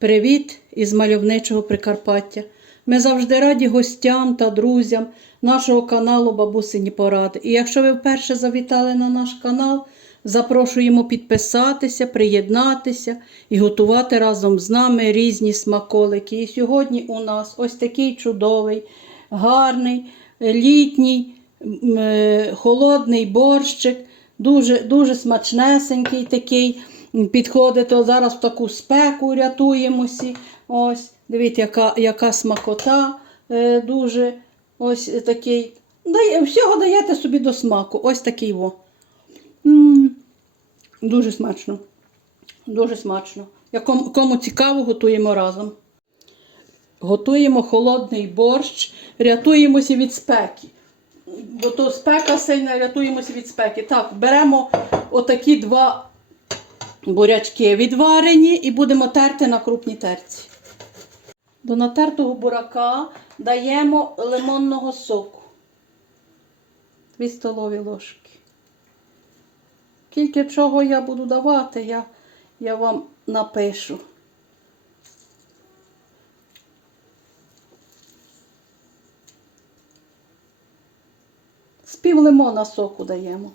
Привіт із мальовничого Прикарпаття. Ми завжди раді гостям та друзям нашого каналу Бабусині Поради. І якщо ви вперше завітали на наш канал, запрошуємо підписатися, приєднатися і готувати разом з нами різні смаколики. І сьогодні у нас ось такий чудовий, гарний, літній, е, холодний борщик, дуже, дуже смачнесенький такий. Підходить то зараз в таку спеку рятуємося. Ось, дивіться, яка, яка смакота е, дуже ось такий. Дає, всього даєте собі до смаку. Ось такий во. м дуже смачно. Дуже смачно. Якому, кому цікаво, готуємо разом. Готуємо холодний борщ, рятуємося від спеки. Бо то спека сильна, рятуємося від спеки. Так, беремо отакі два бурячки відварені і будемо терти на крупній терці. До натертого бурака даємо лимонного соку. 2 столові ложки. Кілька чого я буду давати, я, я вам напишу. З пів лимона соку даємо.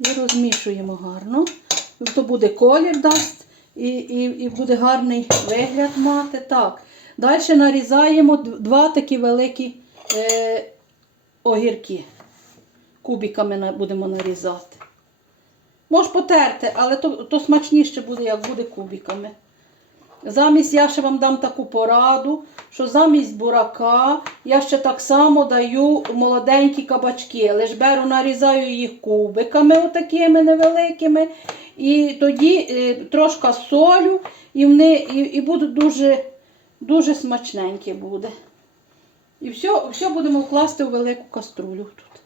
І розмішуємо гарно. Тобто буде колір дасть і, і, і буде гарний вигляд мати. Так. Далі нарізаємо два такі великі е, огірки. Кубиками будемо нарізати. Може потерти, але то, то смачніше буде, як буде кубиками. Замість я ще вам дам таку пораду, що замість бурака я ще так само даю молоденькі кабачки. Лиш беру, нарізаю їх кубиками отакими невеликими. І тоді е, трошки солю, і вони і, і будуть дуже, дуже смачненькі буде. І все, все будемо вкласти у велику каструлю тут.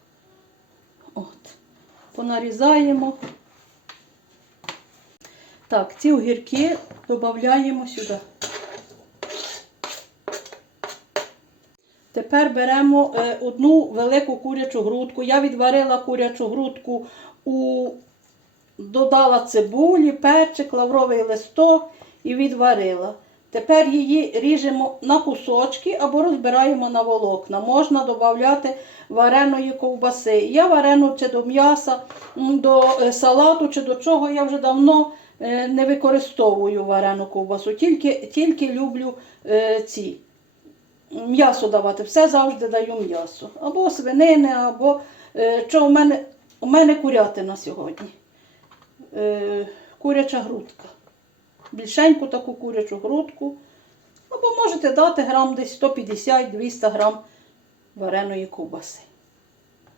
От. Понарізаємо. Так, ці огірки додаємо сюди. Тепер беремо е, одну велику курячу грудку. Я відварила курячу грудку, у... додала цибулі, перчик, лавровий листок і відварила. Тепер її ріжемо на кусочки або розбираємо на волокна. Можна додати вареної ковбаси. Я варену чи до м'яса, до е, салату чи до чого я вже давно е, не використовую варену ковбасу. Тільки, тільки люблю е, ці м'ясо давати. Все завжди даю м'ясо. Або свинини, або що у мене, у мене курятина сьогодні. Куряча грудка. Більшеньку таку курячу грудку. Або можете дати грам десь 150-200 грам вареної ковбаси.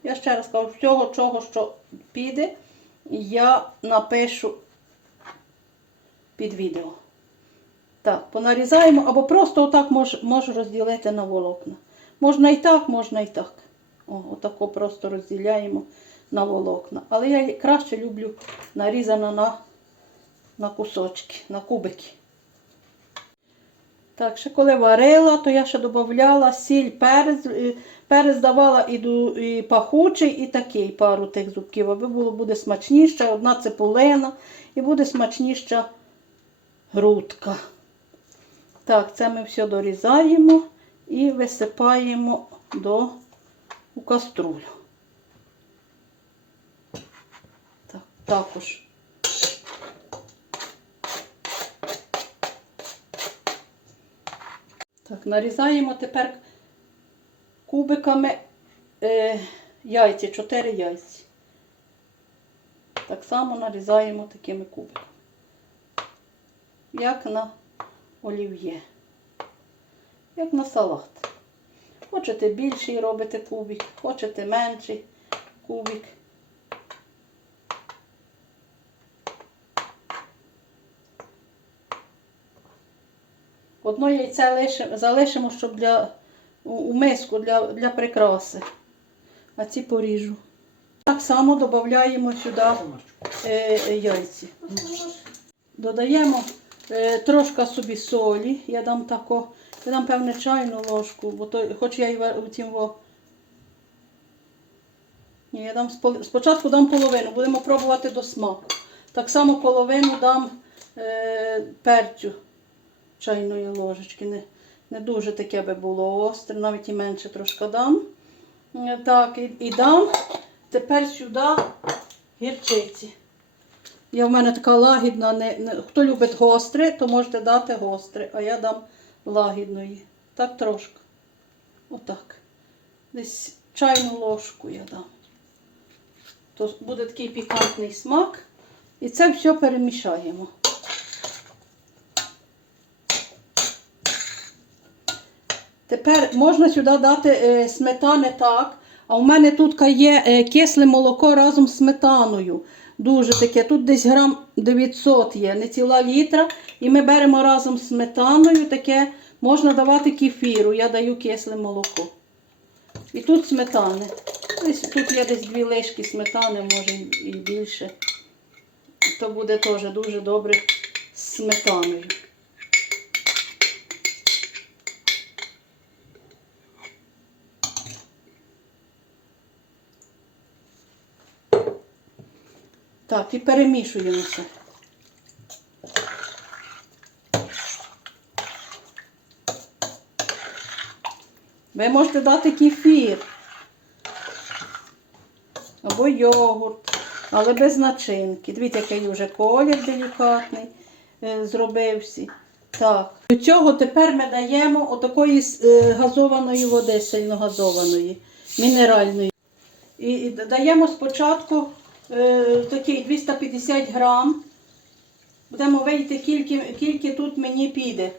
Я ще раз кажу, всього чого, що піде, я напишу під відео. Так, понарізаємо, або просто отак мож, можу розділити на волокна. Можна і так, можна і так. О, отако просто розділяємо на волокна. Але я краще люблю нарізано на, на кусочки, на кубики. Так, ще коли варила, то я ще додавала сіль, перець, е, перець давала і, і пахучий, і такий пару тих зубків, аби було буде смачніше, одна цибулина і буде смачніша грудка. Так, це ми все дорізаємо і висипаємо до, у каструлю. Так, також. Так, нарізаємо тепер кубиками е, яйця, 4 яйця. Так само нарізаємо такими кубиками. Як на олів'є. Як на салат. Хочете більший робите кубик, хочете менший кубик. Одно яйце лишимо, залишимо, щоб для, у, миску для, для прикраси. А ці поріжу. Так само додаємо сюди е, яйці. Додаємо е, трошки собі солі. Я дам тако, я дам певне чайну ложку, бо то, хоч я і ва- у тім во Ні, Я дам спочатку дам половину, будемо пробувати до смаку. Так само половину дам е, перцю чайної ложечки. Не, не дуже таке би було остре, навіть і менше трошки дам. Е, Так, і, і дам тепер сюди гірчиці. Я в мене така лагідна, не, не, хто любить гостре, то можете дати гостре, а я дам лагідної. Так трошки. Отак. Десь чайну ложку я дам. То буде такий пікантний смак. І це все перемішаємо. Тепер можна сюди дати е, сметани так. А у мене тут є е, кисле молоко разом з сметаною. Дуже таке. Тут десь грам 900 є, не ціла літра. І ми беремо разом з сметаною таке. Можна давати кефіру. Я даю кисле молоко. І тут сметани. Ось тут є десь дві лишки сметани, може і більше. То буде теж дуже добре з сметаною. Так, і перемішуємо все. Ви можете дати кефір або йогурт, але без начинки. Дивіться, який вже колір делікатний е, зробився. Так. До цього тепер ми даємо отакої е, газованої води, сильно газованої, мінеральної. І, даємо спочатку такий 250 грам. Будемо вийти, скільки, скільки тут мені піде.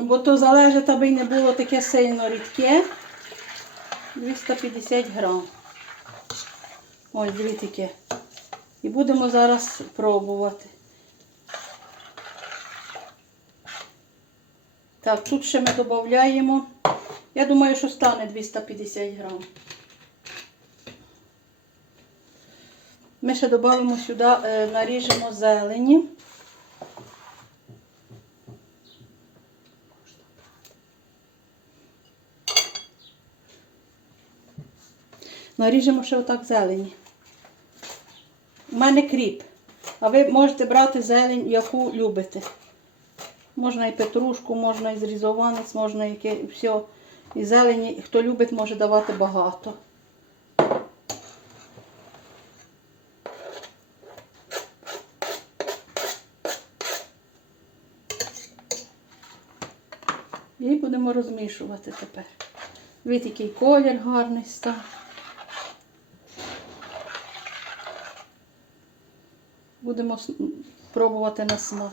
Бо то залежить, аби не було таке сильно рідке. 250 грам. Ось, дивіться. яке. І будемо зараз пробувати. Так, тут ще ми додаємо. Я думаю, що стане 250 грам. Ми ще додамо сюди, е, наріжемо зелені. Наріжемо ще отак зелені. У мене кріп. А ви можете брати зелень, яку любите. Можна і петрушку, можна і зрізованець, можна яке все. І зелені, хто любить, може давати багато. І будемо розмішувати тепер. Дивіться, який колір гарний став. Будемо пробувати на смак.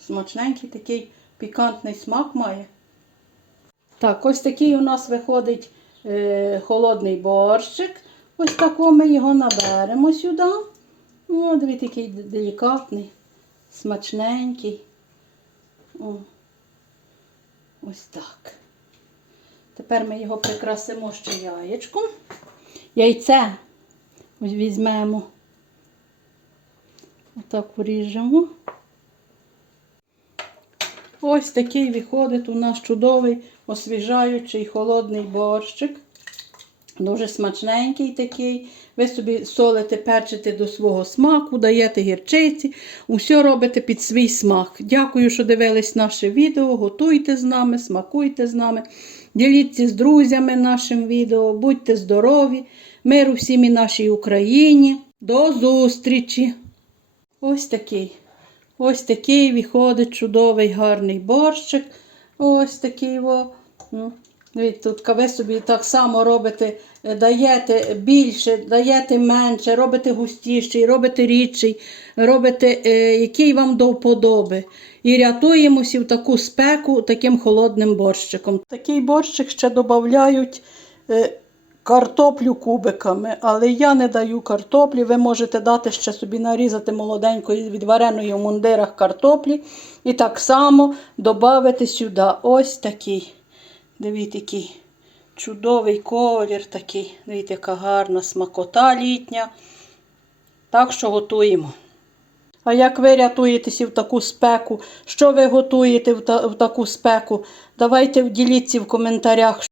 Смачненький такий пікантний смак має. Так, ось такий у нас виходить е, холодний борщик. Ось тако ми його наберемо сюди. О, дивіться, який д- делікатний, смачненький. О. Ось так. Тепер ми його прикрасимо ще яєчком. Яйце ось візьмемо. Отак поріжемо. Ось такий виходить у нас чудовий, освіжаючий холодний борщик. Дуже смачненький такий. Ви собі солите, перчите до свого смаку, даєте гірчиці, усе робите під свій смак. Дякую, що дивились наше відео. Готуйте з нами, смакуйте з нами. Діліться з друзями нашим відео. Будьте здорові, миру всім і нашій Україні. До зустрічі! Ось такий. Ось такий виходить чудовий гарний борщик. Ось такий. О. Тут ви собі так само робите, даєте більше, даєте менше, робите густіший, робите рідший, робите, е, який вам до вподоби. І рятуємося в таку спеку таким холодним борщиком. Такий борщик ще додають е, картоплю кубиками, але я не даю картоплі. Ви можете дати ще собі нарізати молоденької відвареної в мундирах картоплі. І так само додати сюди ось такий. Дивіться, який чудовий колір такий. Дивіться, яка гарна смакота літня. Так що готуємо. А як ви рятуєтеся в таку спеку? Що ви готуєте в, та- в таку спеку? Давайте діліться в коментарях.